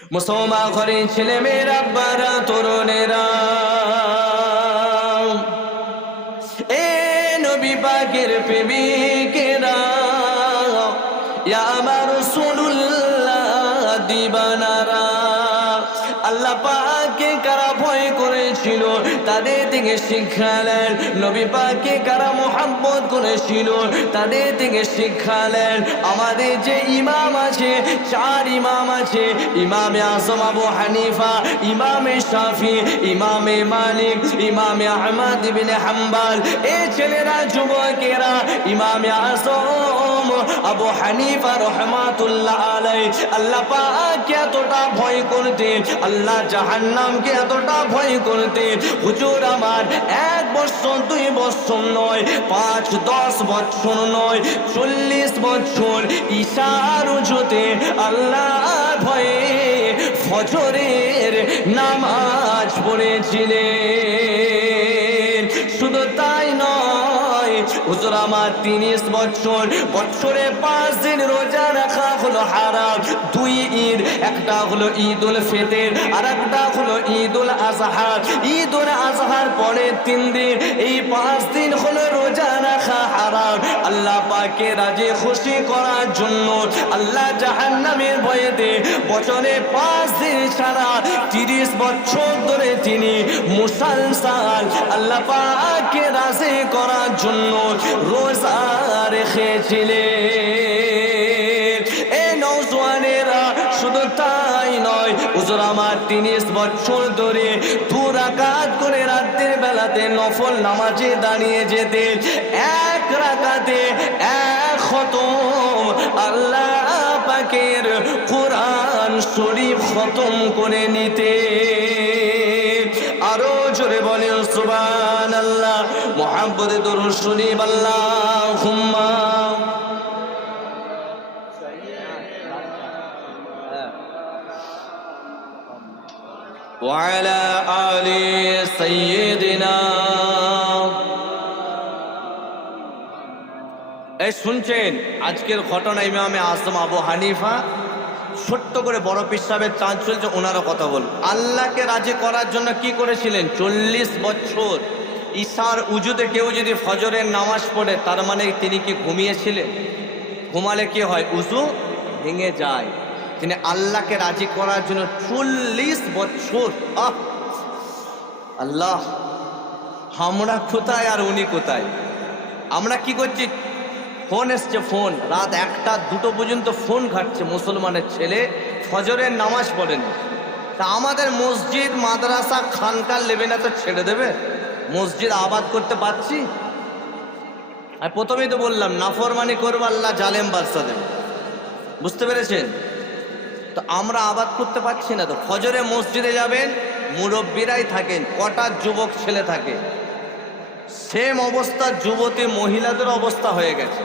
মুসলমান ঘরের ছেলে মেয়েরা, আব্বারা, তরুণেরা, এ নবী পাকের প্রেমিকেরা, ইয়া আমার রাসূলুল্লাহ দিবানারা, আল্লাহ পাককে কারা ভয় করেছিল তাদের থেকে শিক্ষা নেন। নবী পাককে কারা মুহাব্বত করেছিল তাদের থেকে শিক্ষা নেন। আমাদের যে ইমাম আছে, চার ইমাম আছে, ইমামে আযম আবু হানিফা, ইমামে শাফি, ইমামে মালিক, ইমামে আহমদ ইবনে হাম্বল। এই ছেলেরা, যুবকেরা, ইমামে আযম আবু হানিফা রাহমাতুল্লাহ আলাইহি আল্লাহ পাককে এতটা ভয় করতেন, আল্লাহ জাহান্নামকে এতটা ভয় করতেন। হুজুর আমার 1 বছর 2 বছর নয়, 5-10 বছর নয়, 40 বছর ঈশার উজুতে আল্লাহর ভয়ে ফজরের নামাজ পড়েছিলেন। শুধু তাই নয়, হুজুর আমার 30 বছর, বছরে 5 দিন রোজা রাখা হলো হারাম। 2 ঈদ, একটা হলো ঈদুল ফিতর আর একটা হলো ঈদুল আজহা। ঈদুল আজহার পরে 3 দিন, এই 5 দিন হলো রোজা রাখা হারাম। আল্লাহ পাককে রাজি খুশি করার জন্য আল্লাহ জাহান্নামের ভয়েতে বছরে 5 দিন ছাড়া 30 বছর ধরে তিনি মুসলসাল আল্লাহ পাককে রাজি করার জন্য রোজা রেখেছিলেন। এই নওজওয়ানেরা, শুধু তাই নয়, হুজুর আমার 30 বছর ধরে 2 রাকাত করে রাতের বেলাতে নফল নামাজে দাঁড়িয়ে যেতেন। 1 রাকাতে 1 খতম আল্লাহ পাকের কোরআন শরীফ খতম করে নিতে। আরো জোরে বলেন সুবহানাল্লাহ। মুহাম্মদে দরুদ শরীফ আল্লাহুম্মা ওয়ালা আলি সাইয়্যিদিনা। এই শুনছেন আজকের ঘটনা, ইমামে আযম আবু হানিফা, ছোট্ট করে বড় পীর সাহেবের চাঁদ চলছে, ওনারা কথা বল। আল্লাহকে রাজি করার জন্য কি করেছিলেন? 40 বছর ঈশার উজুতে কেউ যদি ফজরের নামাজ পড়ে, তার মানে তিনি কি ঘুমিয়েছিলেন? ঘুমালে কি হয়? উজু ভেঙে যায়। তিনি আল্লাহকে রাজি করার জন্য 40 বছর। আল্লাহ, আমরা কোথায় আর উনি কোথায়? আমরা কি করছি? ফোন এসছে, ফোন, রাত 1টা-2টো পর্যন্ত ফোন ঘাটছে মুসলমানের ছেলে, ফজরের নামাজ পড়েন। তা আমাদের মসজিদ, মাদ্রাসা, খানকার লেবেনা তো ছেড়ে দেবে? মসজিদ আবাদ করতে পারছি? আর প্রথমেই তো বললাম, নাফরমানি করবো আল্লাহ জালেম বাদশা দেবে। বুঝতে পেরেছেন? তো আমরা আবাদ করতে পারছি না। তো ফজরে মসজিদে যাবেন, মুরব্বীরাই থাকেন, কটা যুবক ছেলে থাকে। সেম অবস্থা যুবতী মহিলাদের অবস্থা হয়ে গেছে।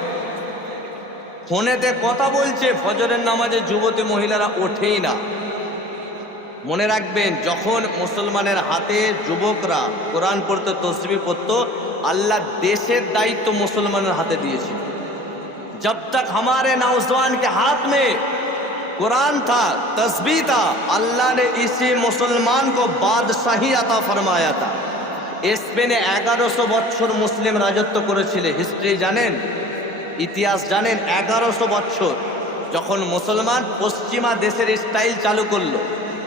ফোনেতে কথা বলছে, ফজরের নামাজে যুবতী মহিলারা ওঠেই না। মনে রাখবেন, যখন মুসলমানের হাতে যুবকরা কোরআন পড়তো, তসবিহ পড়তো, আল্লাহ দেশের দায়িত্ব মুসলমানের হাতে দিয়েছিল। जब तक हमारे नौजवान के हाथ में कुरान था, तस्बीह था, अल्लाह ने इसी मुसलमान को बादशाही अता फरमाया था। স্পেনে 1100 বছর মুসলিম রাজত্ব করেছিল। হিস্ট্রি জানেন, ইতিহাস জানেন? 1100 বছর যখন মুসলমান পশ্চিমা দেশের স্টাইল চালু করলো,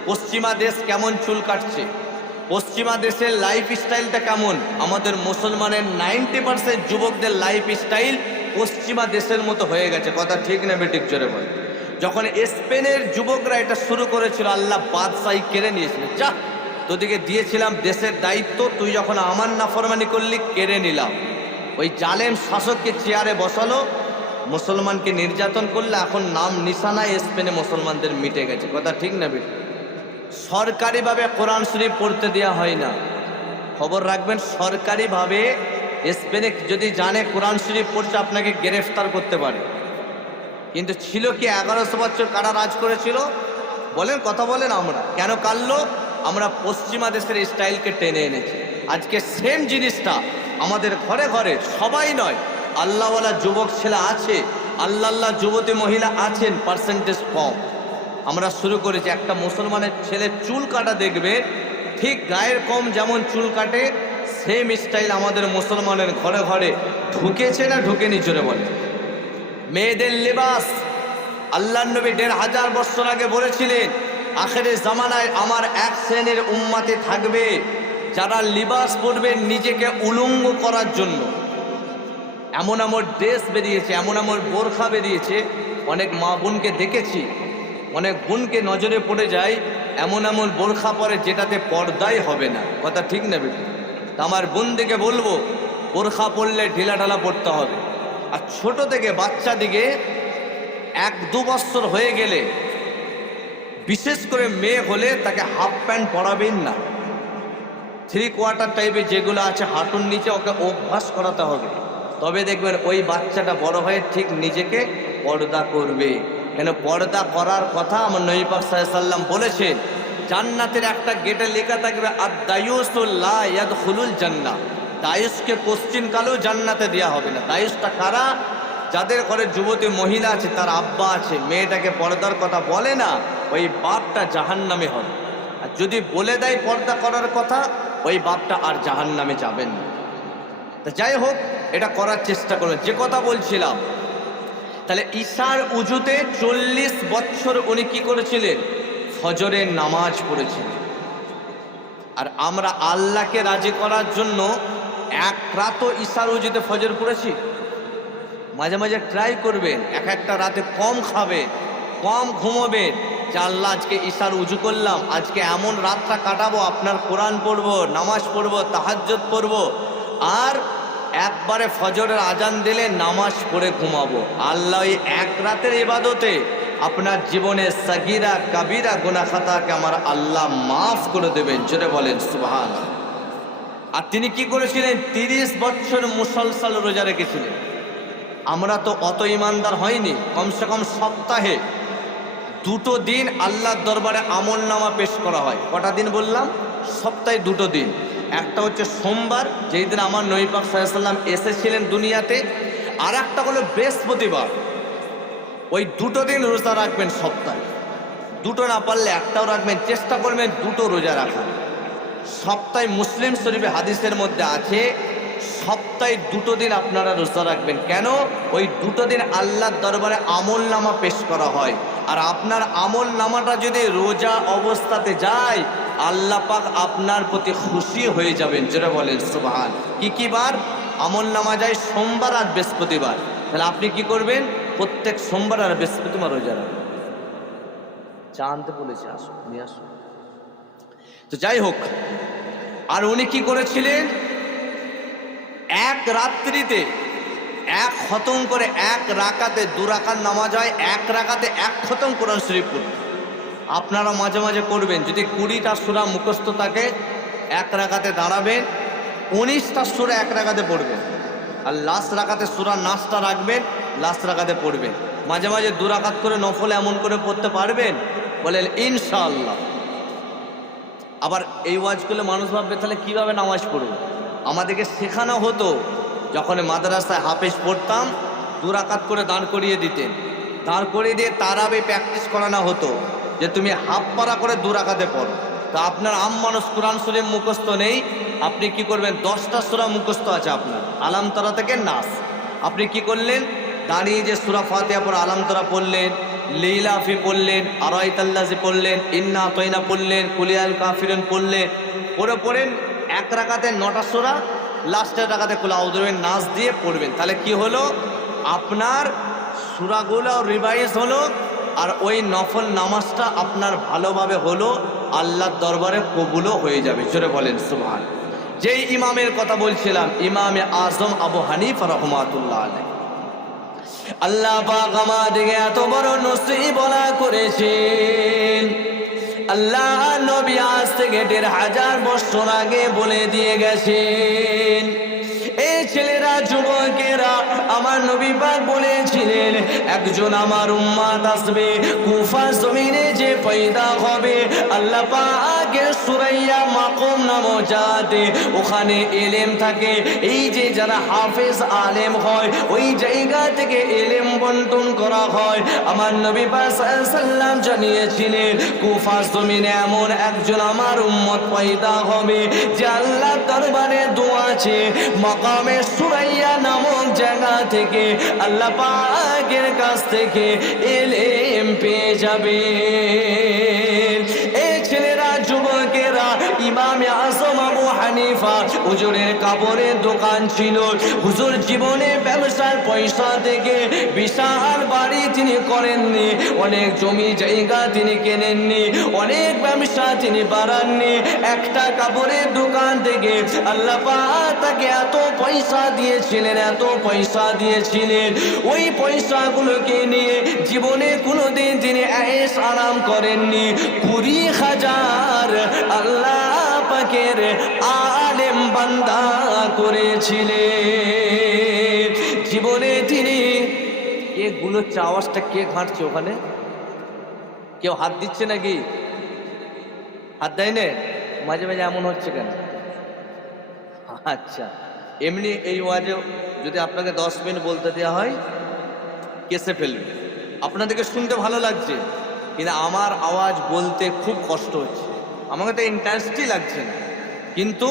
পশ্চিমা দেশ কেমন চুল কাটছে, পশ্চিমা দেশের লাইফ স্টাইলটা কেমন, আমাদের মুসলমানের 90% যুবকদের লাইফ স্টাইল পশ্চিমা দেশের মতো হয়ে গেছে। কথা ঠিক না বেঠিক? জোরে বল। যখন স্পেনের যুবকরা এটা শুরু করেছিল, আল্লাহ বাদশাহী কেড়ে নিয়েছিলেন। যা, তোদিকে দিয়েছিলাম দেশের দায়িত্ব, তুই যখন আমার নাফরমানি করলি, কেড়ে নিলাম। ওই জালেম শাসককে চেয়ারে বসালো, মুসলমানকে নির্যাতন করলে, এখন নাম নিশানায় স্পেনে মুসলমানদের মিটে গেছে। কথা ঠিক না বেঠিক? সরকারিভাবে কোরআন শরীফ পড়তে দেওয়া হয় না। খবর রাখবেন, সরকারিভাবে স্পেনে যদি জানে কোরআন শরীফ পড়ছে, আপনাকে গ্রেফতার করতে পারে। কিন্তু ছিল কি, 1100 বছর কারা রাজ করেছিল? বলেন, কথা বলেন। আমরা কেন কাটলো? আমরা পশ্চিমা দেশের স্টাইলকে টেনে এনেছি। আজকে সেম জিনিসটা আমাদের ঘরে ঘরে, সবাই নয়, আল্লাহওয়ালা যুবক ছেলে আছে, আল্লাহ যুবতী মহিলা আছেন, পার্সেন্টেজ কম। আমরা শুরু করেছি। একটা মুসলমানের ছেলে চুল কাটা দেখবে, ঠিক গায়ের কম যেমন চুল কাটে সেম স্টাইল আমাদের মুসলমানের ঘরে ঘরে ঢুকেছে না ঢুকেনি জোরে বলে। মেয়েদের লেবাস আল্লাহ নবী ১৫০০ বছর আগে বলেছিলেন, আখেরে জামানায় আমার এক শ্রেণীর উম্মতে থাকবে যারা লিবাস পরবে নিজেকে উলঙ্গ করার জন্য। এমন এমন ড্রেস বেরিয়েছে, এমন এমন বোরখা বেরিয়েছে, অনেক মা বোনকে দেখেছি, অনেক বোনকে নজরে পড়ে যায় এমন এমন বোরখা পরে যেটাতে পর্দাই হবে না। কথা ঠিক না বেটি? তা আমার বোনদিকে বলবো, বোরখা পরলে ঢিলা ঢালা পড়তে হবে। আর ছোট থেকে বাচ্চা দিকে ১-২ বছর হয়ে গেলে, বিশেষ করে মেয়ে হলে তাকে হাফ প্যান্ট পরাবেন না, 3/4 টাইপের যেগুলো আছে হাঁটুর নিচে, ওকে অভ্যাস করাতে হবে। তবে দেখবেন ওই বাচ্চাটা বড় হয়ে ঠিক নিজেকে পর্দা করবে। কেন পর্দা করার কথা আমার নবী পাক সাল্লাল্লাহু আলাইহি ওয়াসাল্লাম বলেছেন, জান্নাতের একটা গেটে লেখা থাকবে আদ-দায়ুসু লা ইয়াদখুলুল জান্নাহ, দায়ুসকে কোশ্চিন কালেও জান্নাতে দেওয়া হবে না। দায়ুসটা কারা? যাদের ঘরে যুবতী মহিলা আছে, তার আব্বা আছে, মেয়েটাকে পর্দার কথা বলে না, ওই বাপটা জাহান্নামে হবে। আর যদি বলে দেয় পর্দা করার কথা, ওই বাপটা আর জাহান্নামে যাবেন না। তা যাই হোক, এটা করার চেষ্টা করবেন। যে কথা বলছিলাম, তাহলে ঈশার উজুতে 40 বছর উনি কি করেছিলেন? ফজরের নামাজ পড়েছিলেন। আর আমরা আল্লাহকে রাজি করার জন্য এক রাতও ঈশার উজুতে ফজর পড়েছি। মাঝে মাঝে ট্রাই করবেন, একটা রাতে কম খাবেন, কম ঘুমোবেন, যে আল্লাহ আজকে ঈশার উজু করলাম, আজকে এমন রাতটা কাটাবো, আপনার কোরআন পড়বো, নামাজ পড়বো, তাহাজ্জুদ পড়বো, আর একবারে ফজরের আজান দিলে নামাজ পড়ে ঘুমাবো। আল্লাহ ওই এক রাতের ইবাদতে আপনার জীবনে সাগিরা কাবিরা গুনাহ খাতাকে আমার আল্লাহ মাফ করে দেবেন। জোরে বলেন সুবহানাল্লাহ। আর তিনি কি করেছিলেন? 30 বছর মুসলসল রোজা রেখেছিলেন। আমরা তো অত ইমানদার হয়নি। কমসে কম সপ্তাহে 2টো দিন আল্লাহর দরবারে আমল নামা পেশ করা হয়। কটা দিন বললাম? সপ্তাহে 2টো দিন। একটা হচ্ছে সোমবার, যেই দিন আমার নবী পাক সাল্লাল্লাহু আলাইহি ওয়াসাল্লাম এসেছিলেন দুনিয়াতে, আর একটা হলো বৃহস্পতিবার। ওই 2টো দিন রোজা রাখবেন সপ্তাহে। 2টো না পারলে একটাও রাখবেন, চেষ্টা করবেন 2টো রোজা রাখা। সপ্তাহে মুসলিম শরীফে হাদিসের মধ্যে আছে, সপ্তাহে 2টো দিন আপনারা রোজা রাখবেন। কেন? ওই 2টো দিন আল্লাহর দরবারে আমল নামা পেশ করা হয়। আর আপনার আমল নামাটা যদি রোজা অবস্থাতে যায়, আল্লাহ পাক আপনার প্রতি খুশি হয়ে যাবেন। যেটা বলেন সুবহান। কি বার আমল নামা যায়? সোমবার আর বৃহস্পতিবার। তাহলে আপনি কি করবেন? প্রত্যেক সোমবার আর বৃহস্পতিবার রোজা রাখবেন। জানতে বলেছে, আসো নিয়ে আসো। তো যাই হোক, আর উনি কি করেছিলেন? এক রাত্রিতে 1 খতম করে, 1 রাকাতে 2 রাকাত নামাজ হয়, 1 রাকাতে 1 খতম কোরআন শরীফ পড়বেন। আপনারা মাঝে মাঝে করবেন, যদি 20টা সূরা মুখস্থ থাকে 1 রাকাতে দাঁড়াবেন, 19টা সূরা 1 রাকাতে পড়বেন, আর লাস্ট রাকাতে সূরা নাসটা রাখবেন, লাস্ট রাকাতে পড়বেন। মাঝে মাঝে 2 রাকাত করে নফল এমন করে পড়তে পারবেন, বলেন ইনশাআল্লাহ। আবার এই ওয়াজগুলো মানুষ ভাববে তাহলে কীভাবে নামাজ পড়ব? আমাদেরকে শেখানো হতো, যখন মাদ্রাসায় হাফেজ পড়তাম 2 রাকাত করে দাঁড় করিয়ে দিতেন, দাঁড় করিয়ে দিয়ে তারাবি প্র্যাকটিস করানো হতো, যে তুমি হাফ পারা করে 2 রাকাতে পড়ো। তা আপনার আম মানুষ কোরআন শরীফ মুখস্থ নেই, আপনি কি করবেন? 10টা সূরা মুখস্থ আছে আপনার, আলাম তরা থেকে নাস। আপনি কি করলেন? দাঁড়িয়ে যে সূরা ফাতিহা পড়ে আলাম তরা পড়লেন, লিলাফি পড়লেন, আরাইতাল্লাজি পড়লেন, ইন্না আতাইনা পড়লেন, কুলিয়াল কাফিরুন পড়লেন, পড়েন 1 রাকাতে 9টা সূরা, লাস্টের রাকাতে কুল আউযু বিন নাস দিয়ে পড়বেন। তাহলে কি হলো? আপনার সূরাগুলো রিভাইজ হলো, আর ওই নফল নামাজটা আপনার ভালোভাবে হলো, আল্লাহর দরবারে কবুলও হয়ে যাবে। জোরে বলেন সুবহান। যেই ইমামের কথা বলছিলাম, ইমামে আজম আবু হানিফা রাহমাতুল্লাহ আলাইহি, আল্লাহ পাক আমাদেরকে এত বড় নসিবওয়ালা করেছেন। আল্লাহ নবী আজ থেকে 1500 বছর আগে বলে দিয়ে গেছেন, এই ছেলেরা, যুবকেরা, আমার নবী পাক বলেছিলেন, একজন আমার উম্মত আসবে, কুফা জমিনে যে পয়দা হবে, আল্লাহ পাকের সুরাইয়া মাকাম নামক জায়গাতে ওখানে ইলম থাকে। এই যে যারা হাফেজ আলেম হয় ওই জায়গা থেকে ইলম বন্টন করা হয়। আমার নবী পাক সাল্লাল্লাহু আলাইহি ওয়াসাল্লাম জানিয়েছিলেন কুফা জমিনে এমন একজন আমার উম্মত পয়দা হবে যে আল্লাহর দরবারে দোয়া আছে মাকামে সুরাইয়া নামক জায়গা থেকে আল্লাহ পাকের কাছ থেকে ইলম পেয়ে যাবে। এই ছেলেরা যুবকেরা ইমামে আজম আবু হানিফা হুজুরের কাপড়ের দোকান ছিল। হুজুর জীবনে ব্যবসার পয়সা থেকে বিশাল বাড়ি তিনি করেননি, অনেক জমি জায়গা তিনি কেনেননি, অনেক ব্যবসা তিনি বাড়াননি। একটা কাপড়ের দোকান থেকে আল্লাহ পাক তাকে এত পয়সা দিয়েছিলেন, এত পয়সা দিয়েছিলেন, ওই পয়সাগুলোকে নিয়ে জীবনে কোনোদিন তিনি আয়েশ আরাম করেননি। 20,000 আল্লাহ পাকের আলেম বান্দা করেছিলেন জীবনে তিনি। এগুলো আওয়াজটা কে ঘাঁটছে ওখানে? কেউ হাত দিচ্ছে নাকি? হাত দেয় না? মাঝে মাঝে এমন হচ্ছে কেন? আচ্ছা, এমনি এই ওয়াজে যদি আপনাকে 10 মিনিট বলতে দেওয়া হয় কেসে ফেলবে। আপনাদেরকে শুনতে ভালো লাগছে কিন্তু আমার আওয়াজ বলতে খুব কষ্ট হচ্ছে, আমাকে তো ইন্টারেস্টই লাগছে না। কিন্তু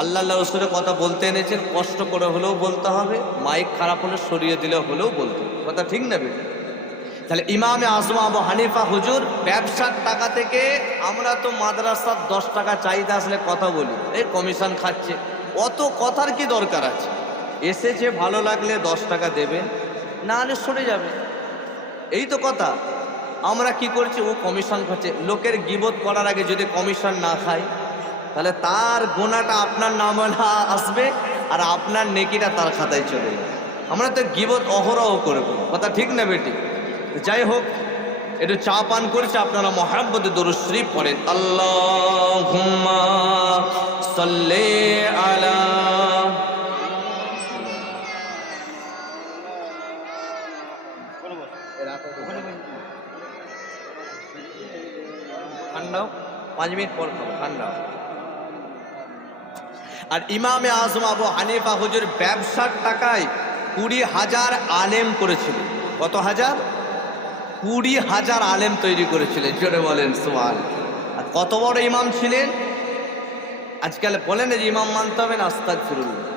আল্লাহ রসুলের কথা বলতে এনেছেন, কষ্ট করে হলেও বলতে হবে, মাইক খারাপ হলে সরিয়ে দিলে হলেও বলতে হবে, কথা ঠিক না বেটা? তাহলে ইমামে আজম আবু হানিফা হুজুর ব্যবসার টাকা থেকে, আমরা তো মাদ্রাসার 10 টাকা চাইতে আসলে কথা বলি, এই কমিশন খাচ্ছে, অত কথার কি দরকার আছে? এসেছে ভালো লাগলে 10 টাকা দেবেন, না হলে সরে যাবে, এই তো কথা। আমরা কি করছি? ও কমিশন খাচ্ছে। লোকের গীবত করার আগে যদি কমিশন না খায় তাহলে তার গোনাটা আপনার নামে আসবে আর আপনার নেকিটা তার খাতায় চলে যাবে। আমরা তো গীবত অহরহ করব, কথা ঠিক না বেটি? যাই হোক, একটু চা পান করছে, আপনারা মহাব্বতে দরুদ শরীফ পড়েন। আল্লাহুম্মা সাল্লি আলা ঠান্ডাও 5 মিনিট পর খাবো, ঠান্ডাও। আর ইমামে আজম আবু হানিফা হুজুর ব্যবসার টাকায় 20,000 আলেম করেছিলেন। কত হাজার? 20,000 আলেম তৈরি করেছিলেন, জোরে বলেন সুবহানাল্লাহ। আর কত বড় ইমাম ছিলেন? আজকাল বলেন যে ইমাম মানতে হবে না, আস্তাগফিরুল্লাহ।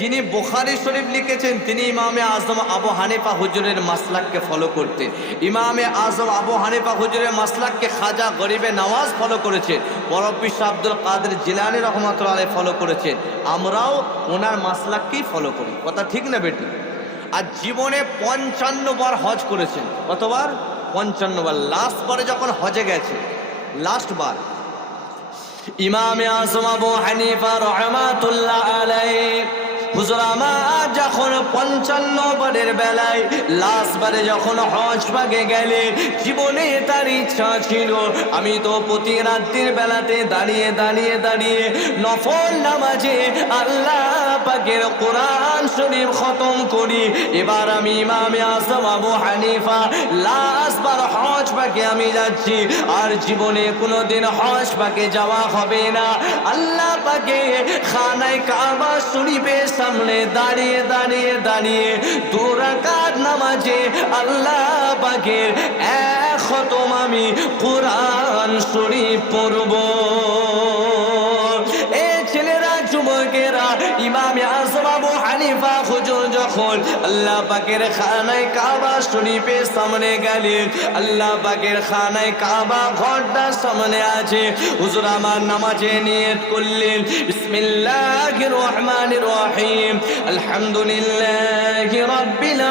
যিনি বুখারী শরীফ লিখেছেন তিনি ইমামে আজম আবু হানিফা হুজুরের মাসলাককে ফলো করতেন। ইমামে আজম আবু হানিফা হুজুরের মাসলাককে খাজা গরিবে নওয়াজ ফলো করেছেন, মুফতি শাহ আব্দুল কাদের জিলানী রহমাতুল্লাহ আলাইহি ফলো করেছেন। আমরাও ওনার মাসলাককেই ফলো করি, কথা ঠিক না বেটি? আর জীবনে 55 বার হজ করেছেন। কতবার? 55 বার। লাস্ট বারে যখন হজে গেছে, লাস্ট বার ইমামে আজম আবু হানিফা রাহমাতুল্লাহ আলাইহি হুজুর আমার যখন 55 বারের বেলায় লাস্ট বারে যখন হজ পাকে গেলে, জীবনে তার ইচ্ছা ছিল আমি তো প্রতি রাত্রির বেলাতে দাঁড়িয়ে দাঁড়িয়ে দাঁড়িয়ে নফল নামাজে আল্লাহ পাকের কোরআন শরীফ খতম করি। এবার আমি ইমামে আজম আবু হানিফা লাস্ট বার হজ পাকে আমি যাচ্ছি, আর জীবনে কোনোদিন হজ পাকে যাওয়া হবে না। আল্লাহ পাকে খানায় কাবা শরীফের সামনে দাঁড়িয়ে দাঁড়িয়ে দাঁড়িয়ে 2 রাকাত নামাজে আল্লাহ পাকের 1 খতম আমি কোরআন শরীফ পড়ব। এই ছেলেরা যুবকেরা, ইমামে আজম আবু হানিফা হুজুর যখন আল্লাহ পাকের খানায় কাবা শরীফের সামনে গেলেন, আল্লাহ পাকের খানায় কাবা ঘরটার সামনে আছে, হুজুর আমার নামাজে নিয়ত করলেন বিসমিল্লাহির রহমানির রহিম আলহামদুলিল্লাহি রাব্বিল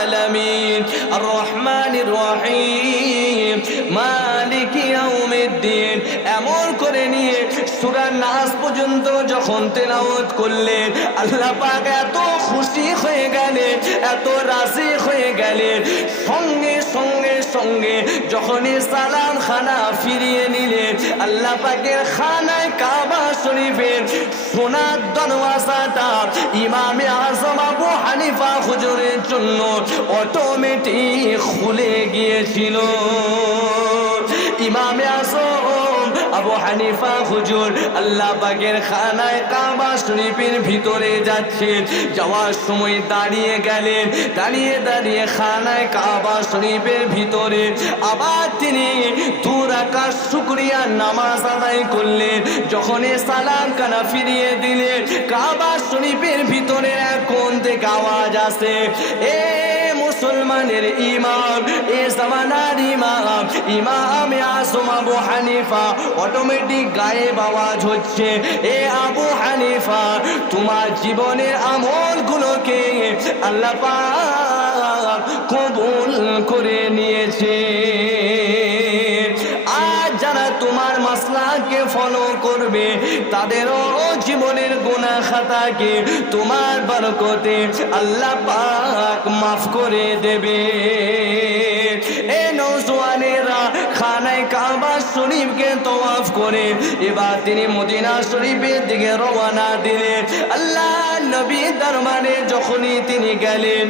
আলামিন আর রহমানির রহিম মালিকি ইয়াউমিদ্দিন এমন করে নিয়ে সূরা নাস পর্যন্ত যখন তেলাওয়াত করলেন, আল্লাহ পাক এত খুশি হয়ে গেলেন, এত রাজি হয়ে গেলেন, সঙ্গে সঙ্গে সঙ্গে যখনই সালাম খানা ফিরিয়ে নিলেন, আল্লাহ পাকের খানায় কাবা শরীফের সোনার দরওয়াজাটা ইমামে আজম আবু হানিফা হুজুরের জন্য অটোমেটিক খুলে গিয়েছিল। ইমামে আজম আবু হানিফা হুজুর আল্লাহ পাকের খানায় কাবা শরীফের ভিতরে যাচ্ছেন। যাওয়ার সময় দাঁড়িয়ে গেলেন, দাঁড়িয়ে দাঁড়িয়ে খানায় কাবা শরীফের ভিতরে আবার তিনি 2 রাকাত শুকরিয়া নামাজ আদায় করলেন। যখনই সালাম কানা ফিরিয়ে দিলেন, কাবা শরীফের ভিতরে কোন থেকে আওয়াজ আসে, এ মুসলমানের ইমাম, এ জামানার ইমাম, ইমামে আজম আবু হানিফা। অটোমেটিক গায়েব আওয়াজ হচ্ছে, এ আবু হানিফা, তোমার জীবনের আমলগুলোকে আল্লাহ পাক কবুল করে নিয়েছে। আর যারা তোমার মাসলাকে ফলো করবে তাদেরও জীবনের গুনাহ খাতাকে তোমার বরকতে আল্লাহ পাক মাফ করে দেবে। এ নওজওয়ানেরা খানায় কাবা শরীফকে তওয়াফ করে এবার তিনি মদিনা শরীফের দিকে রওনা দিলেন। আল্লাহ নবী দরবারে যখনই তিনি গেলেন,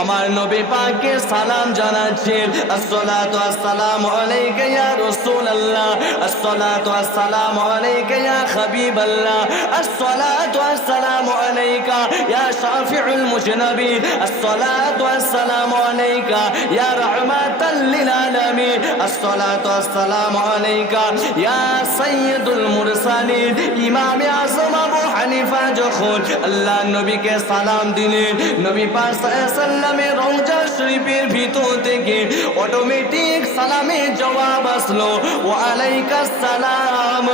আমার নবী পাককে সালাম জানাচ্ছেন, আসসালাতু আসসালামু আলাইকা ইয়া রাসূলুল্লাহ, আসসালাতু আসসালামু আলাইকা ইয়া হাবিবাল্লাহ, আসসালাতু আসসালামু আলাইকা ইয়া শাফিউল মুজনাবিন, আসসালাতু আসসালামু আলাইকা ইয়া রাহমাতাল লিল আলামিন, আসসালাতু আসসালামু আলাইকা ইয়া সাইয়্যিদুল মুরসালিন। ইমামে আজম আবু হানিফা যখন আল্লাহ নবীকে সালাম দিলেন, নবী পাক সাল্লামের রওজা শরীফের ভিতর থেকে অটোমেটিক সালামের জবাব আসলো, ওয়া আলাইকাস সালাম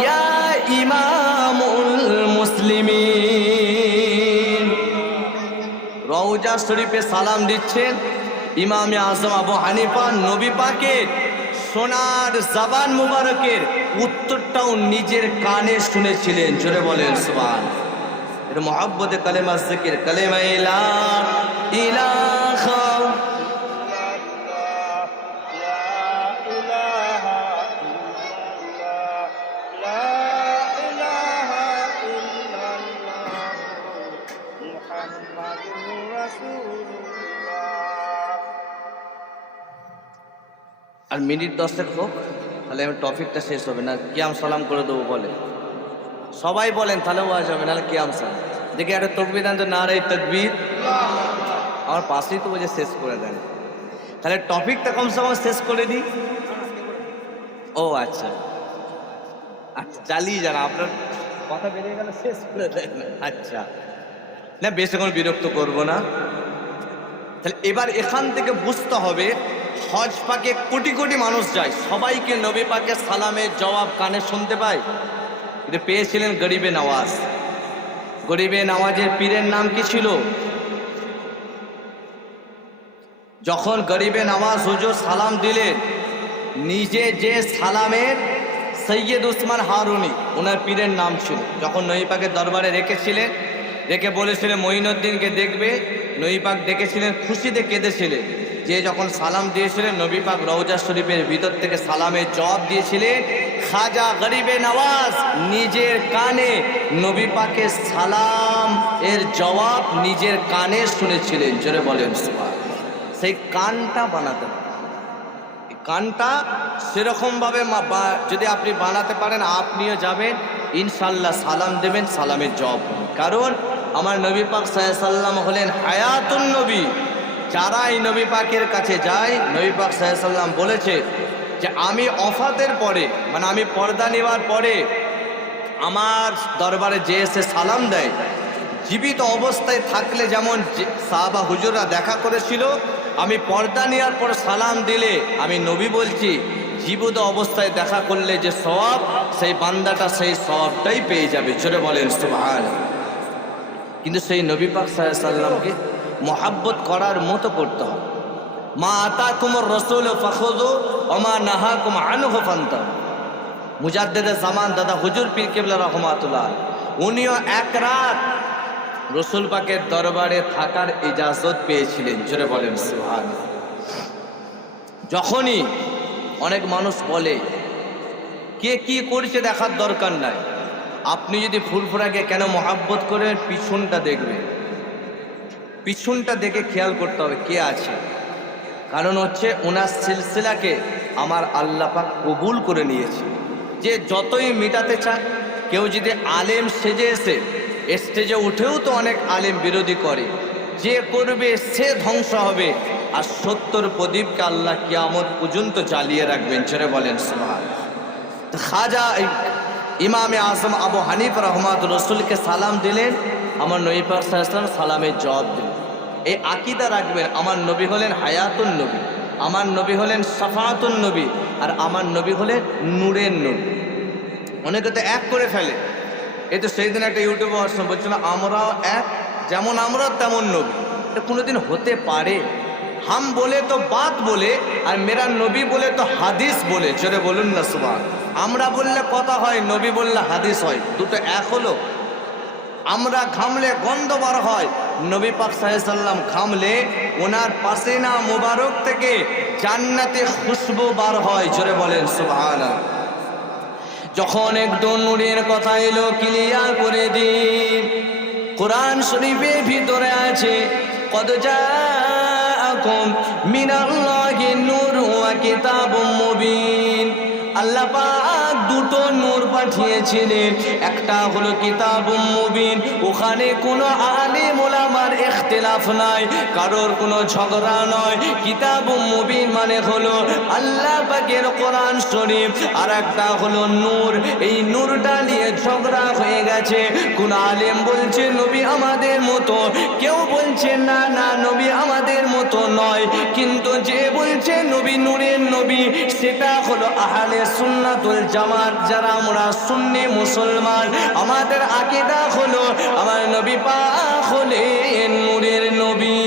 ইয়া ইমামুল মুসলিমিন। রওজা শরীফে সালাম দিচ্ছেন ইমামে আজম আবু হানিফা। নবী পাকের সোনার জবান মুবারকের উত্তরটাও নিজের কানে শুনেছিলেন। জোরে বলেন সুবহানাল্লাহ। এটা মুহাব্বতে কালেমা জিকির, কালেমা লা ইলাহা আর মিনিট 10 হোক, তাহলে আমি টপিকটা শেষ হবে না, কিয়াম সালাম করে দেবো বলে সবাই বলেন, তাহলে ওয়াজ হবে, নাহলে কিয়াম সালাম। দেখি একটা তকবীর দেন তো, নারে তাকবীর। আমার পাশেই তো বলছে শেষ করে দেন, তাহলে টপিকটা কমসে কম শেষ করে দিই। ও আচ্ছা আচ্ছা, চালিয়ে যান, আপনার কথা বেরিয়ে গেল, শেষ করে দেন। আচ্ছা না, বেশি কোনো বিরক্ত করব না। তাহলে এবার এখান থেকে বুঝতে হবে, হজ পাকে কোটি কোটি মানুষ যায়, সবাইকে নবী পাকের সালামের জবাব কানে শুনতে পায়। কিন্তু পেয়েছিলেন গরিবে নওয়াজ। গরিবে নওয়াজের পীরের নাম কি ছিল? যখন গরিবে নওয়াজ হুজুর সালাম দিলেন, নিজে যে সালামের সৈয়দ উসমান হারুনি ওনার পীরের নাম ছিল। যখন নবী পাকের দরবারে রেখেছিলেন, রেখে বলেছিলেন মঈনুদ্দিনকে দেখবে, নবী পাক ডেকেছিলেন, খুশিতে কেঁদেছিলেন। যে যখন সালাম দিয়েছিলেন, নবী পাক রওজা শরীফের ভিতর থেকে সালামের জবাব দিয়েছিলেন। খাজা গরিবে নওয়াজ নিজের কানে নবী পাকের সালাম এর জবাব নিজের কানে শুনেছিলেন। জোরে বলেন সুবহানাল্লাহ। সেই কানটা বানাতে, কানটা সেরকমভাবে যদি আপনি বানাতে পারেন, আপনিও যাবেন ইনশাল্লাহ, সালাম দেবেন, সালামের জবাব। কারণ আমার নবী পাক সাল্লাল্লাহু আলাইহি ওয়াসাল্লাম হলেন হায়াতুন নবী। যারা এই নবী পাকের কাছে যায়, নবী পাক সাল্লাল্লাহু আলাইহি ওয়াসাল্লাম বলেছে যে আমি ওফাতের পরে, মানে আমি পর্দা নেওয়ার পরে আমার দরবারে যে এসে সালাম দেয়, জীবিত অবস্থায় থাকলে যেমন সাহাবা হুজুররা দেখা করেছিল, আমি পর্দা নেওয়ার পর সালাম দিলে আমি নবী বলছি, জীবিত অবস্থায় দেখা করলে যে সওয়াব, সেই বান্দাটা সেই সওয়াবটাই পেয়ে যাবে। জোরে বলেন সুবহানাল্লাহ। কিন্তু সেই নবী পাক সাল্লাল্লাহু আলাইহি ওয়াসাল্লামকে মহব্বত করার মতো করতে হবে। মা আতাকুমুর রাসূল ফাখুযু ওয়া মা নাহাকুম আনহু ফান্তাহু। মুজাদ্দিদে জামান দাদা হুজুর পীর কিবলা রাহমাতুল্লাহ, উনিও এক রাত রসুল পাকের দরবারে থাকার ইজাজত পেয়েছিলেন। জোরে বলেন সুবহানাল্লাহ। যখনই অনেক মানুষ বলে কে কি করছে দেখার দরকার নাই, আপনি যদি ফুরফুরাকে কেন মহব্বত করেন, পিছনটা দেখবেন, পিছনটা দেখে খেয়াল করতে হবে কে আছে। কারণ হচ্ছে ওনার সিলসিলাকে আমার আল্লাহ পাক কবুল করে নিয়েছে। যে যতই মিটাতে চায়, কেউ যদি আলেম সেজে এসে স্টেজে উঠেও তো অনেক আলেম বিরোধী করে, যে করবে সে ধ্বংস হবে। আর 70 প্রদীপকে আল্লাহ কিয়ামত পর্যন্ত জ্বালিয়ে রাখবেন। ছেড়ে বলেন সুবহানাল্লাহ। খাজা ইমামে আজম আবু হানিফা রহমাত রসুলকে সালাম দিলেন, আমার নবী পাক সাল্লাল্লাহু আলাইহি ওয়াসাল্লাম সালামের জবাব দিলেন। এই আকীদা রাখবেন, আমার নবী হলেন হায়াতুন নবী, আমার নবী হলেন শাফাআতুন নবী, আর আমার নবী হলেন নূরের নবী। অনেকে তো এক করে ফেলে। এই তো সেই দিন একটা ইউটিউবে আসলাম, বলছিল আমরাও এক, যেমন আমরা তেমন নবী। এটা কোনোদিন হতে পারে? হাম বলে তো বাত বলে, আর মেরা নবী বলে তো হাদিস বলে। জোরে বলুন না সুবহান। আমরা বললে কথা হয়, নবী বললে হাদিস হয়, দুটো এক হলো? আমরা ঘামলে গন্ধ বার হয়, নবী পাক সাল্লাল্লাহু আলাইহি ওয়াসাল্লাম ঘামলে ওনার পাসিনা মুবারক থেকে জান্নাতে খুশবু বার হয়। জোরে বলেন সুবহানাল্লাহ। যখন একটু নূরের কথা এলো, ক্লিয়ার করে দিন। কোরআন শরীফের ভিতরে আছে, কদ জাআকুম মিনাল্লাহি নূরুন ওয়া কিতাবুম মুবিন। আল্লাহ পাক দুটো নূর পাঠিয়েছিলেন, একটা হলো কিতাবুম মুবিন, ওখানে কোনো আলেম ওলামার ইখতিলাফ নাই, কারোর কোনো ঝগড়া নয়। কিতাবুম মুবিন মানে হলো আল্লাহ পাকের কোরআন শরীফ। আর একটা হলো নূর, এই নূরটা নিয়ে ঝগড়া হয়ে গেছে। কোন আলেম বলছে নবী আমাদের মতো, কেউ বলছে না না নবী আমাদের মতো নয়। কিন্তু যে বলছে নবী নূরের নবী, সেটা হলো আহলে সুন্নাতুল জামাত। যারা আমরা সুন্নি মুসলমান, আমাদের আকীদা হলো আমার নবী পাক হলেন নূরের নবী।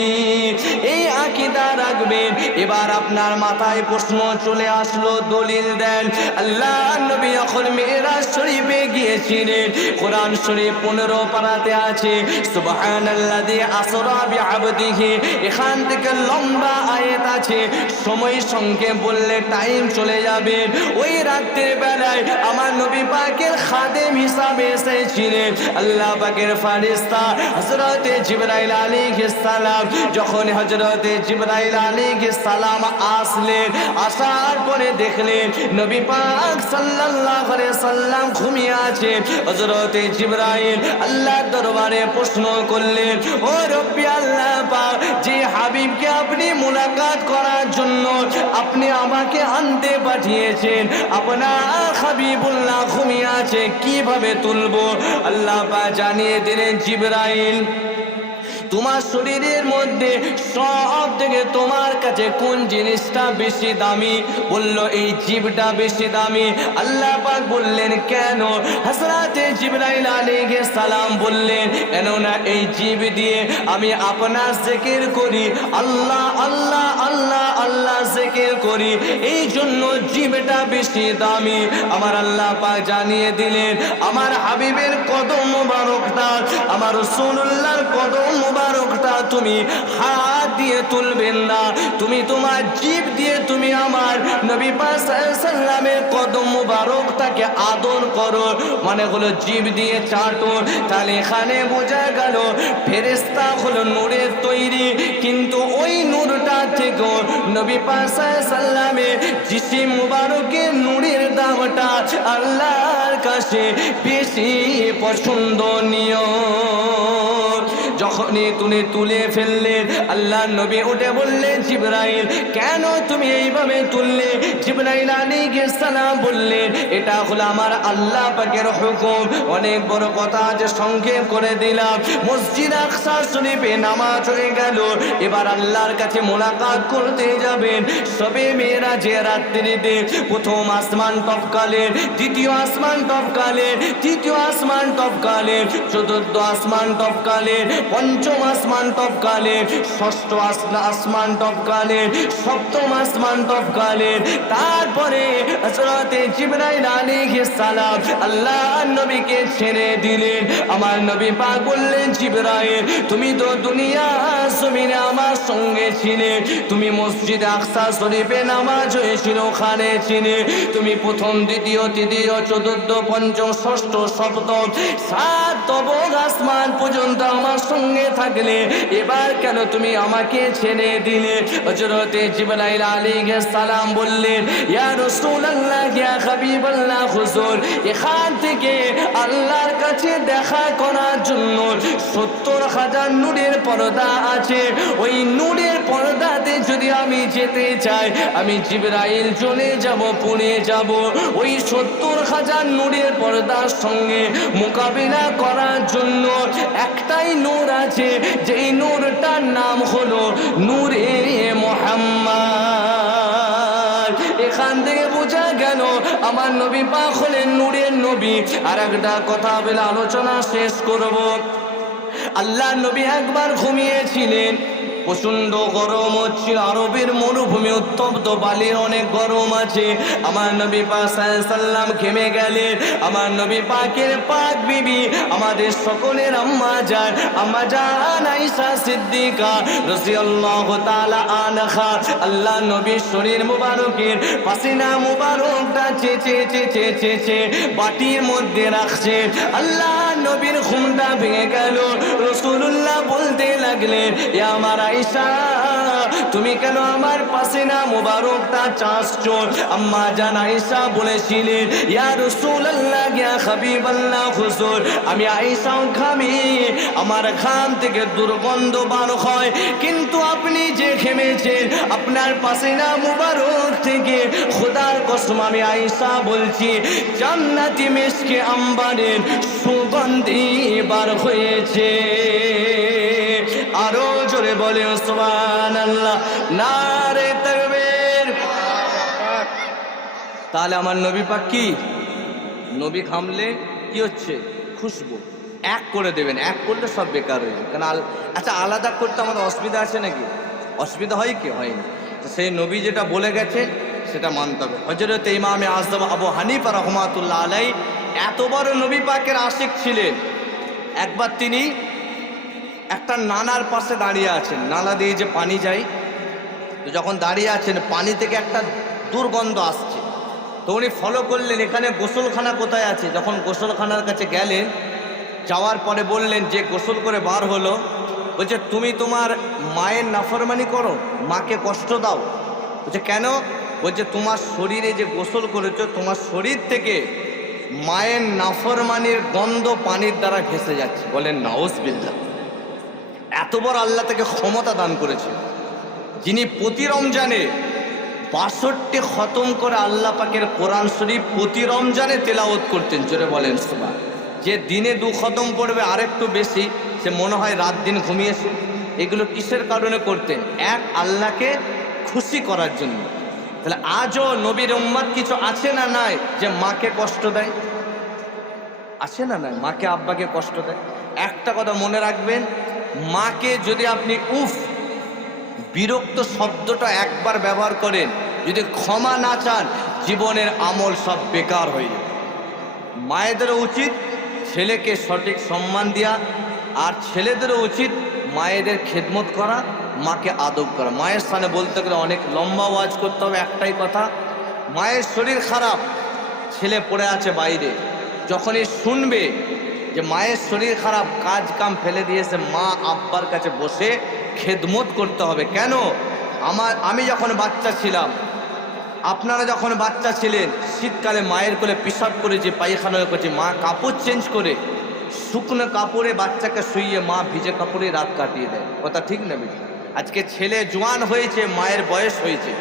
এই আকীদা রাখবেন। এবার আপনার মাথায় প্রশ্ন চলে আসলো, দলিল দেন। আল্লাহ নবী যখন মিরাজ শরীফে গিয়েছিলেন, কোরআন শরীফ 15 পারাতে আছে, সুবহানাল্লাযী আসরা বিআবদিহি। এখান থেকে লম্বা আয়াত আছে, সময় সংক্ষেপ বললে টাইম চলে যাবে। ওই রাতের বেলায় আমার নবী পাকের খাদেম হিসাবে এসেছিলেন আল্লাহ পাকের ফেরেশতা হযরতে জিবরাইল আলাইহিস সালাম। যখন হযরতে জিবরাইল আলাইহিস সালাম আসলেন, আসার পরে দেখলেন নবী পাক সাল্লাল্লাহু আলাইহি সাল্লাম ঘুমিয়ে আছে। হযরতে জিবরাইল আল্লাহর দরবারে প্রশ্ন করলেন, ও রব্বি আল্লাহ পাক, যে হাবিবকে আপনি মুলাকাত করার জন্য আপনি আমাকে আনতে পাঠিয়েছেন, আপনার হাবিবুল্লাহ ঘুমিয়ে আছে, কিভাবে তুলবো? আল্লাহ পাক জানিয়ে দিলেন, জিবরাইল তোমার শরীরের মধ্যে সব থেকে তোমার কাছে কোন জিনিসটা বেশি দামি? বলল এই জিভটা বেশি দামি। আল্লাহ পাক বললেন কেন? হযরতে জিবরাইল আলাইহিস সালাম বললেন, কেননা এই জিভ দিয়ে আমি আপনার জিকির করি, আল্লাহ আল্লাহ আল্লাহ আল্লাহ জিকির করি, এই জন্য জিভটা বেশি দামি। আমার আল্লাহ পাক জানিয়ে দিলেন, আমার হাবিবের কদম মুবারকটা, আমার রাসূলুল্লাহর কদম মুবারকটা তুমি হাত দিয়ে তুলবেন না, তুমি তোমার জিভ দিয়ে তুমি আমার নবী পাক সাল্লাল্লাহু আলাইহি সাল্লামের কদম মুবারকটাকে আদর করো, মানে হলো জিভ দিয়ে চাটো। তাহলে এখানে বোঝা গেল ফেরেশতা হলো নূরের তৈরি, কিন্তু ওই নূরটা থেকে নবী পাক সাল্লাল্লাহু আলাইহি সাল্লামের জিসিম মুবারকের নূরের দামটা আল্লাহর কাছে বেশি পছন্দনীয়। যখনই তুমি তুলে ফেললেন, আল্লাহ নবী উঠে বললেন, জিবরাইল কেন তুমি এইভাবে তুললে? জিবরাইল আলাইহিস সালাম বললেন, এটা হলো আমার আল্লাহ পাকের হুকুম। অনেক বড় কথা আছে, সংক্ষেপ করে দিলাম। মসজিদ আকসা শরীফে নামাজ হয়ে গেল, এবার আল্লাহর কাছে মোলাকাত করতে যাবেন। সবে মেরাজের রাত্রিতে প্রথম আসমান টপকালেন, দ্বিতীয় আসমান টপকালেন, তৃতীয় আসমান টপকালেন, চতুর্থ আসমান টপকালেন, পঞ্চম আসমান টপকালেন, ষষ্ঠ আসমান টপকালেন, সপ্তম আসমান টপকালেন। তারপরে হযরতে জিবরাইল আলাইহিস সালাম আল্লাহর নবীকে ছেড়ে দিলেন। আমার নবী পাক বললেন, জিবরাইল তুমি তো দুনিয়া জমিনে আমার সঙ্গে ছিলে, তুমি মসজিদ আকসা শরীফে নামাজ হয়েছিল ওখানে ছিলে, তুমি প্রথম দ্বিতীয় তৃতীয় চতুর্থ পঞ্চম ষষ্ঠ সপ্তম সাতম আসমান পর্যন্ত আমার সঙ্গে থাকলে, এবার কেন তুমি আমাকে ছেড়ে দিলে? হযরতে জিবরাইল আলাইহিস সালাম বললেন, ইয়া রাসূলুল্লাহ ইয়া হাবিবাল্লাহ হুজুর এখান থেকে আল্লাহর কাছে দেখা করার জন্য 70,000 নূরের পর্দা আছে। ওই নূরের পর্দাতে যদি আমি যেতে চাই, আমি জিবরাইল চলে যাব, পুড়ে যাব। ওই 70,000 নূরের পর্দার সঙ্গে মোকাবিলা করার জন্য একটাই নূর আছে, যেই নূরটার নাম হলো নূরে মুহাম্মদ। এখান থেকে বোঝা গেল আমার নবী পাক হলেন নূরের নবী। আর একটা কথা বলে আলোচনা শেষ করব। আল্লাহ নবী একবার ঘুমিয়েছিলেন, প্রচন্ড গরম হচ্ছিল, আরবের মরুভূমি উত্তপ্ত, বালির অনেক গরম আছে। আমার নবী পাক সাল্লাল্লাহু আলাইহি সাল্লাম ঘেমে গেলেন। আমার নবী পাকের পাক বিবি, আমাদের সকলের আম্মা জান আয়েশা সিদ্দিকা রাদিয়াল্লাহু তাআলা আনহা, আল্লাহ নবীর শরীর মুবারকের পাসিনা মুবারকটা চেচে বাটির মধ্যে রাখছে। আল্লাহ নবীর ঘুমটা ভেঙে গেল। রাসূলুল্লাহ বলতে লাগলেন, ইয়া আমার আয়েশা, তুমি কেন আমার পাসিনা মুবারকটা চাচ্ছো? আম্মা জান আয়েশা বলেছিলেন, ইয়া রাসূলুল্লাহ ইয়া হাবিবাল্লাহ হুজুর, আমি আয়েশাও ঘামি, আমার ঘাম থেকে দুর্গন্ধ বার হয়, কিন্তু আপনি যে ঘেমেছেন আপনার পাসিনা মুবারক থেকে খোদার কসম আমি আয়েশা বলছি, জান্নাতি মিশকে আম্বারের সুগন্ধি বার হয়েছে। আরো জোরে বলে সুবহানাল্লাহ, নারে তাকবীর। তাহলে আমার নবী পাক কি? নবী ঘামলে কি হচ্ছে? খুশবু। এক করে দেবেন, এক করলে সব বেকার হয়ে যাবে। কারণ আচ্ছা, আলাদা করতে আমাদের অসুবিধা আছে নাকি? অসুবিধা হয় কি? হয়নি। সেই নবী যেটা বলে গেছে সেটা মানতে হবে। হযরত ইমামে আযম আবু হানিফা রাহমাতুল্লাহ আলাইহি এত বড় নবী পাকের আশিক ছিলেন। একবার তিনি একটা নালার পাশে দাঁড়িয়ে আছেন, নালা দিয়ে যে পানি যায়, তো যখন দাঁড়িয়ে আছেন পানি থেকে একটা দুর্গন্ধ আসছে, তো উনি ফলো করলেন এখানে গোসলখানা কোথায় আছে। যখন গোসলখানার কাছে গেলেন, যাওয়ার পরে বললেন, যে গোসল করে বার হলো, বলছে তুমি তোমার মায়ের নাফরমানি করো, মাকে কষ্ট দাও। বলছে কেন? বলছে তোমার শরীরে যে গোসল করেছো, তোমার শরীর থেকে মায়ের নাফরমানির গন্ধ পানির দ্বারা ভেসে যাচ্ছে। বলেন নাউজুবিল্লাহ। এত বড় আল্লাহ তাকে ক্ষমতা দান করেছে, যিনি প্রতি রমজানে 62 খতম করে আল্লাহ পাকের কোরআন শরীফ প্রতি রমজানে তেলাওয়াত করতেন। জোরে বলেন সুবহান। যে দিনে 2 খতম পড়বে আরেকটু বেশি, সে মনে হয় রাত দিন ঘুমিয়েছে। এগুলো কিসের কারণে করতেন? এক, আল্লাহকে খুশি করার জন্য। তাহলে আজও নবীর উম্মত কিছু আছে না নাই যে মাকে কষ্ট দেয়? আছে না নাই? মাকে আব্বাকে কষ্ট দেয়। একটা কথা মনে রাখবেন, মাকে যদি আপনি উফ বিরক্ত শব্দটা একবার ব্যবহার করেন, যদি ক্ষমা না চান, জীবনের আমল সব বেকার হয়ে যাবে। মায়েদেরও উচিত ছেলেকে সঠিক সম্মান দেওয়া, আর ছেলেদেরও উচিত মায়েদের খেদমত করা, মাকে আদব করা। মায়ের স্থানে বলতে গেলে অনেক লম্বা ওয়াজ করতে হবে। একটাই কথা, মায়ের শরীর খারাপ, ছেলে পড়ে আছে বাইরে, যখনই শুনবে যে মায়ের শরীর খারাপ, কাজ কাম ফেলে দিয়েছে, মা আব্বার কাছে বসে খেদমত করতে হবে। কেন? আমি যখন বাচ্চা ছিলাম, আপনারা যখন বাচ্চা ছিলেন, শীতকালে মায়ের কোলে পেশাব করেছি, পায়খানা করেছি, মা কাপড় চেঞ্জ করে শুকনো কাপড়ে বাচ্চাকে শুইয়ে মা ভিজে কাপড়ে রাত কাটিয়ে দেয়। কথা ঠিক না বেশি? আজকে ছেলে জোয়ান হয়েছে, মায়ের বয়স হয়েছে,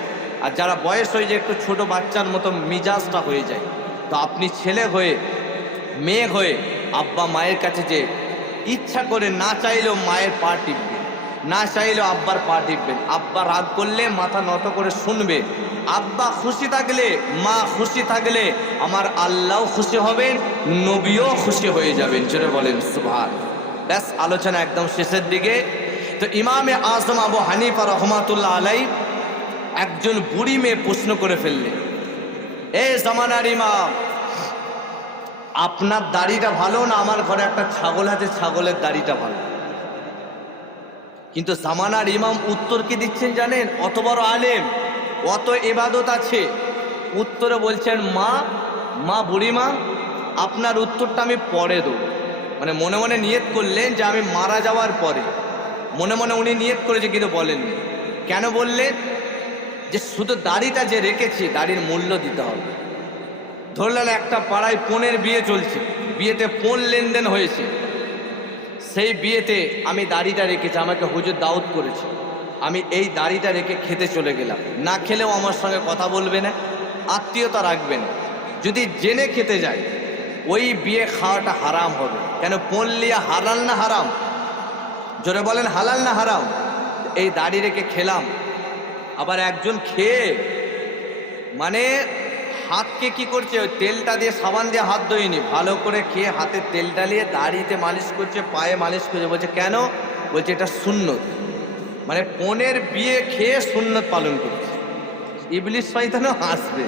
আর যারা বয়স হয়েছে একটু ছোট বাচ্চার মতো মিজাজটা হয়ে যায়। তো আপনি ছেলে হয়ে, মেয়ে হয়ে আব্বা মায়ের কাছে যে ইচ্ছা করে না চাইলেও মায়ের পা টিপবে, না চাইলেও আব্বার পা টিপবেন। আব্বা রাগ করলে মাথা নত করে শুনবে। আব্বা খুশি থাকলে, মা খুশি থাকলে আমার আল্লাহও খুশি হবেন, নবীও খুশি হয়ে যাবেন। জোরে বলেন সুবহান। ব্যাস, আলোচনা একদম শেষের দিকে। তো ইমামে আজম আবু হানিফা রহমাতুল্লাহ আলাইহি একজন বুড়ি মেয়ে প্রশ্ন করে ফেললেন, এ জামানার ইমাম, আপনার দাড়িটা ভালো না আমার ঘরে একটা ছাগল আছে, ছাগলের দাড়িটা ভালো? কিন্তু জামানার ইমাম উত্তর কি দিচ্ছেন জানেন? অত বড় আলেম, অত ইবাদত আছে, উত্তরে বলছেন, মা বুড়িমা, আপনার উত্তরটা আমি পরে দেবো। মানে মনে মনে নিয়ত করলেন যে আমি মারা যাওয়ার পরে, মনে মনে উনি নিয়ত করেছে কিন্তু বলেননি। কেন বললেন? যে শুধু দাড়িটা যে রেখেছি, দাড়ির মূল্য দিতে হবে। ধরলেন একটা পাড়ায় পনের বিয়ে চলছে, বিয়েতে পণ লেনদেন হয়েছে, সেই বিয়েতে আমি দাড়িটা রেখেছি, আমাকে হুজুর দাওয়াত করেছে, আমি এই দাড়িটা রেখে খেতে চলে গেলাম। না খেলেও আমার সঙ্গে কথা বলবে না, আত্মীয়তা রাখবেন। যদি জেনে খেতে যায়, ওই বিয়ে খাওয়াটা হারাম হবে। কেন? পণ লিয়া হালাল না হারাম? জোরে বলেন, হালাল না হারাম? এই দাড়ি রেখে খেলাম, আবার একজন খেয়ে মানে হাতকে কি করছে, ওই তেলটা দিয়ে, সাবান দিয়ে হাত ধোয়নি, ভালো করে খেয়ে হাতে তেল ডালিয়ে দাড়িতে মালিশ করছে, পায়ে মালিশ করছে। বলছে কেন? বলছে এটা সুন্নত। মানে পনের বিয়ে খেয়ে সুন্নত পালন করছে। ইবলিস শয়তানও হাসবে,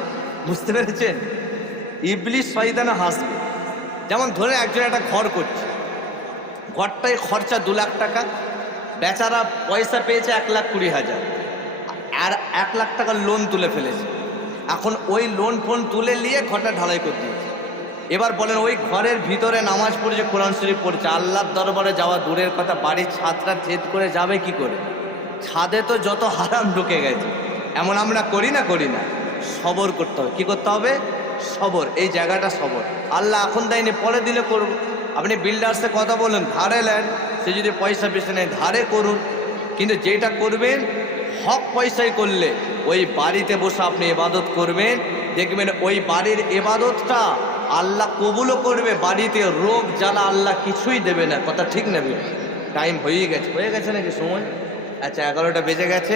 বুঝতে পেরেছেন? ইবলিস শয়তানও হাসবে। যেমন ধরে একজন একটা ঘর করছে, ঘরটাই খরচা 2 লাখ টাকা, বেচারা পয়সা পেয়েছে 1,20,000, আর 1 লাখ টাকার লোন তুলে ফেলেছে। এখন ওই লোন ফোন তুলে নিয়ে ঘরটা ঢালাই করে দিয়েছে। এবার বলেন, ওই ঘরের ভিতরে নামাজ পড়েছে, কোরআন শরীফ পড়ছে, আল্লাহর দরবারে যাওয়া দূরের কথা, বাড়ির ছাদটা ছেদ করে যাবে কি করে? ছাদে তো যত হারাম ঢুকে গেছে। এমন আমরা করি না? করি না? সবর করতে হবে। কি করতে হবে? সবর। এই জায়গাটা সবর। আল্লাহ এখন দেয়নি, পরে দিলে করব। আপনি বিল্ডার্সে কথা বলেন, ধারে নেন, সে যদি পয়সা বেশি নেয় ধারে করুন, কিন্তু যেটা করবেন হক পয়সায় করলে ওই বাড়িতে বসে আপনি ইবাদত করবেন, দেখবেন ওই বাড়ির ইবাদতটা আল্লাহ কবুলও করবে। বাড়িতে রোগ জ্বালা আল্লাহ কিছুই দেবে না। কথা ঠিক নেবে? টাইম হয়ে গেছে নাকি সময়? আচ্ছা, 11টা বেজে গেছে।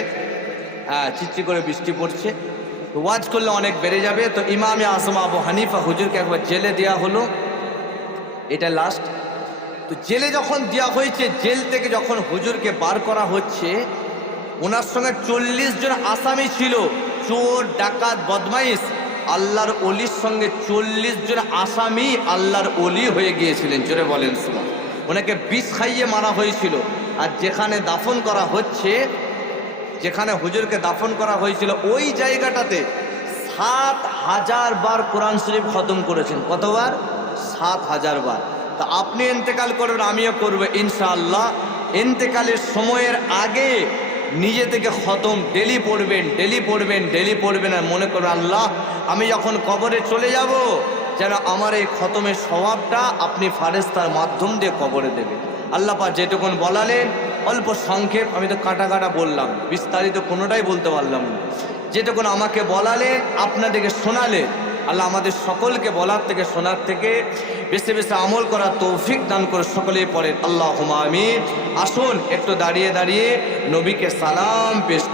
হ্যাঁ, চিচ্ছি করে বৃষ্টি পড়ছে, তো ওয়াজ করলে অনেক বেড়ে যাবে। তো ইমামে আজম আবু হানিফা হুজুরকে একবার জেলে দেওয়া হলো, এটা লাস্ট। তো জেলে যখন দেওয়া হয়েছে, জেল থেকে যখন হুজুরকে বার করা হচ্ছে, ওনার সঙ্গে 40 জন আসামি ছিল, চোর, ডাকাত, বদমাইশ। আল্লাহর অলির সঙ্গে 40 জন আসামি আল্লাহর অলি হয়ে গিয়েছিলেন। জোরে বলেন সুবহান। ওনাকে বিষ খাইয়ে মারা হয়েছিল। আর যেখানে দাফন করা হচ্ছে, যেখানে হুজুরকে দাফন করা হয়েছিল, ওই জায়গাটাতে 7,000 বার কোরআন শরীফ খতম করেছেন। কতবার? 7,000 বার। তা আপনি ইন্তেকাল করবেন, আমিও করবো ইনশাআল্লাহ। ইন্তেকালের সময়ের আগে নিজে থেকে খতম ডেলি পড়বেন, ডেলি পড়বেন, ডেলি পড়বেন। আর মনে করবেন, আল্লাহ আমি যখন কবরে চলে যাব, যেন আমার এই খতমের স্বভাবটা আপনি ফারেস্তার মাধ্যম দিয়ে কবরে দেবেন। আল্লাহ পাক যেটুকুন বলালেন, অল্প সংক্ষেপ, আমি তো কাটা কাটা বললাম, বিস্তারিত কোনোটাই বলতে পারলাম না। যেটুকুন আমাকে বলালেন, আপনাদেরকে শোনালেন, আল্লাহ আমাদের সকলকে বলার থেকে, শোনার থেকে বেশি বেশি আমল করার তৌফিক দান করে সকলেই পড়েন আল্লাহুম্মা আমিন। আসুন একটু দাঁড়িয়ে দাঁড়িয়ে নবীকে সালাম পেশ